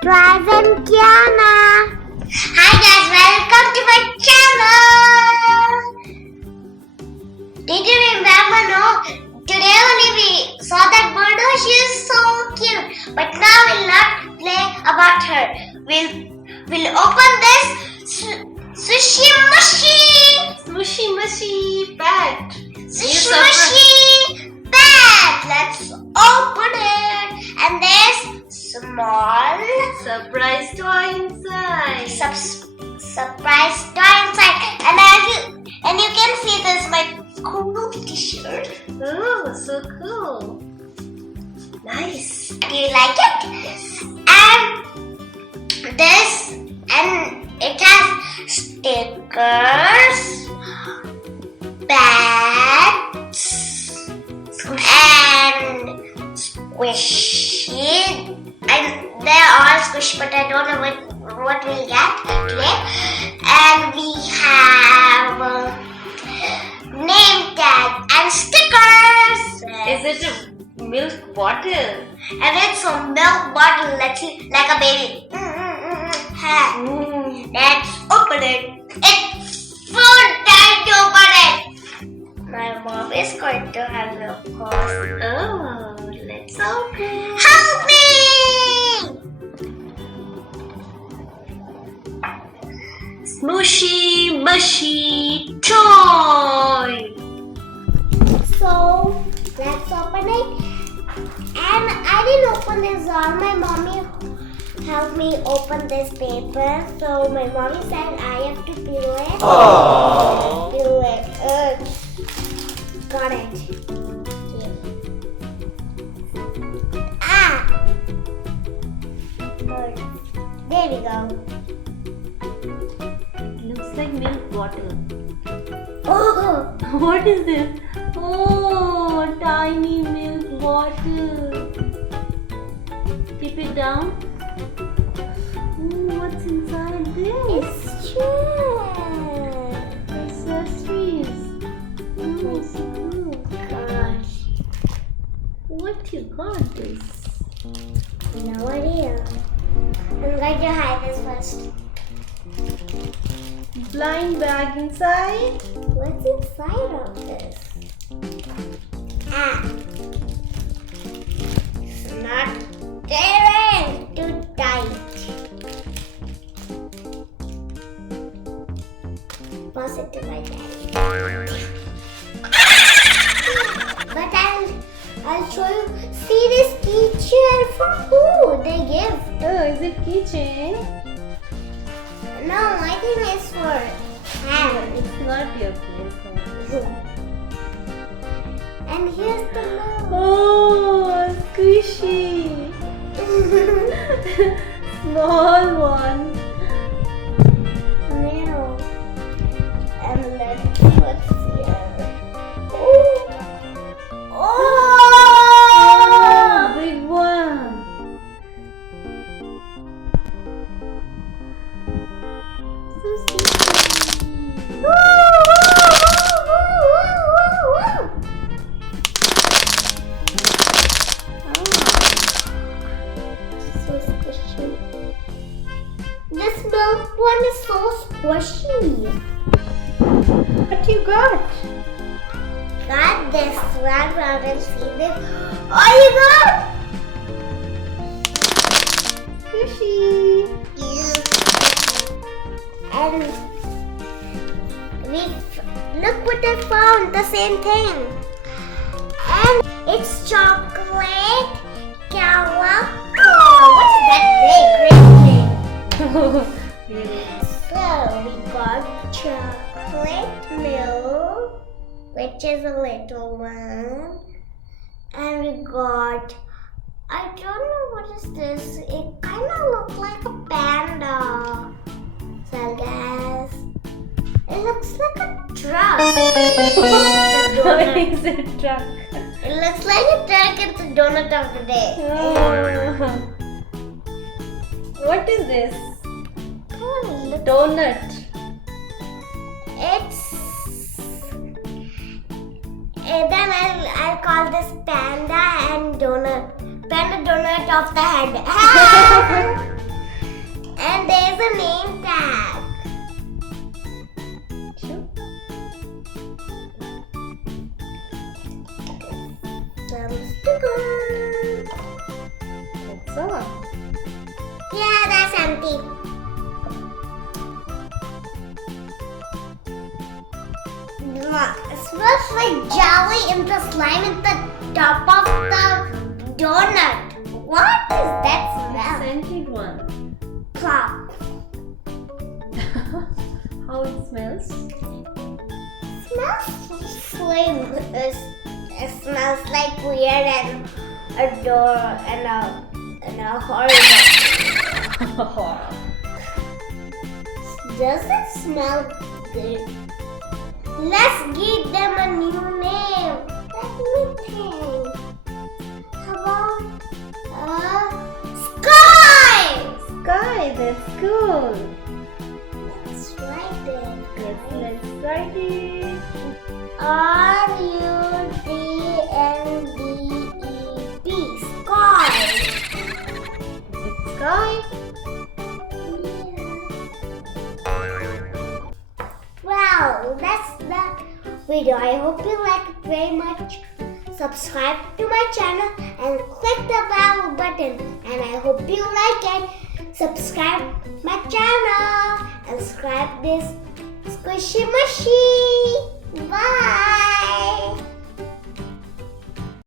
Twice and Kianna. Hi guys, welcome to my channel. Did you remember? No, today only we saw that bird. Oh, she is so cute. But now we'll not play about her. We'll open this Squishy Mushy bag. Squishy Mushy bag. Let's open it. And there's small surprise toy inside. Surprise toy inside. And you can see this my cool t-shirt. Oh, so cool. Nice. Do you like it? Yes. And it has stickers, bags, and squishy. And they're all squishy, but I don't know what we'll get today. And we have name tag and stickers. Is it a milk bottle? And it's a milk bottle, let's see, like a baby. Let's open it. It's so time to open it. My mom is going to have milk course. Oh, let's open. Help me! Smooshy Mushy toy. So let's open it. And I didn't open this all. My mommy helped me open this paper. So my mommy said I have to peel it. Aww. Peel it. Got it. Ah. Good. There we go. Looks like milk bottle. Oh. What is this? Oh, a tiny milk bottle. Keep it down. Oh, what's inside this? It's true. Accessories. Oh, so cool. Gosh. What you got this? No idea. I'm going to hide this first. Blind bag inside. What's inside of this? Ah. It's not tearing. Too tight. Pass it to my daddy. But I'll show you. See this keychain for who? They give. Oh, is it keychain? No, I think it's for hand. It's not your place. And here's the milk. Oh, squishy. Small one. Milk. And let's see what's here. Oh! Oh, big one. So sweet. So squishy. This milk one is so squishy. What you got? Got this one. I haven't seen it. Oh, you got? Squishy. And look what I found. The same thing. And it's chocolate Calico. What's that big green thing? So we got chocolate milk, which is a little one, and we got, I don't know what is this. It kind of looks like a panda. So guys, it looks like a truck. What is a truck? It looks like a truck. It's a donut of the day. Oh. What is this? Donut. It's then I'll call this panda and donut. Panda donut of the head. And there's a name tag. Sure. Some stickers. That's all. Yeah, that's empty. It smells like jelly in the slime at the top of the donut. What is that smell? Scented one. Plop. How it smells? Smells slim. It smells like weird and a door and a horrible. Does it smell good? Let's give them a new name. Let me think. How about Sky? Sky, that's cool. Let's write it. Yes, let's write it. R-U-D-N-D-E-T. Sky. Is it sky? Well, that's the video. I hope you like it very much. Subscribe to my channel and click the bell button. And I hope you like it. Subscribe my channel and subscribe this Squishy Mushy. Bye.